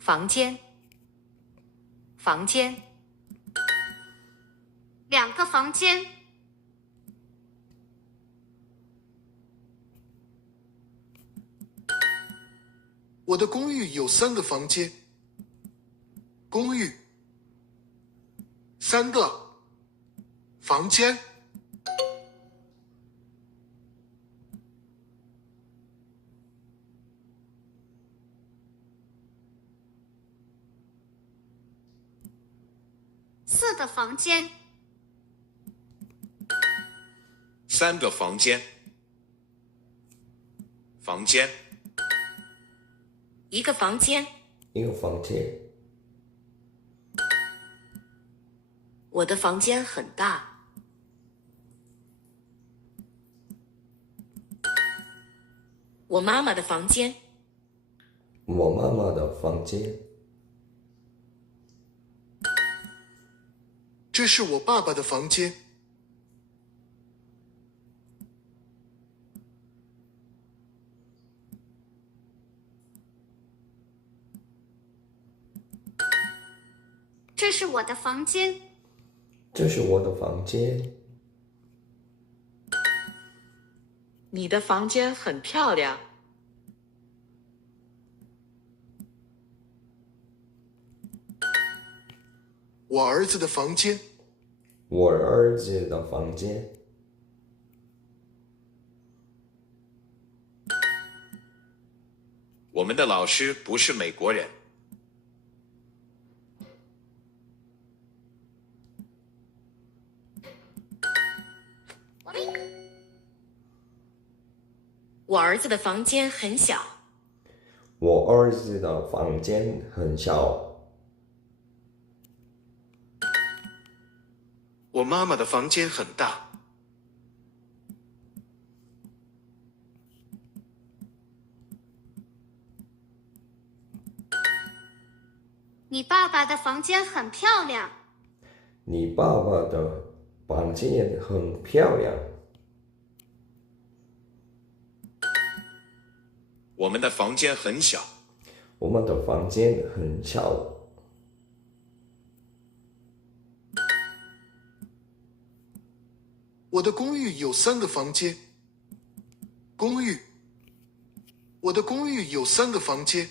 房间，房间，两个房间，我的公寓有3个房间。公寓，3个房间。4个房间， 3个房间，房间，一个房间。一个房间。我的房间很大。我妈妈的房间。我妈妈的房间。这是我爸爸的房间。这是我的房间。这是我的房间。你的房间很漂亮。我儿子的房间。我儿子的房间。我们的老师不是美国人。我儿子的房间很小。我儿子的房间很小。我妈妈的房间很大。你爸爸的房间很漂亮。你爸爸的房间很漂亮。我们的房间很小。我们的房间很小。我的公寓有3个房间。公寓，我的公寓有3个房间。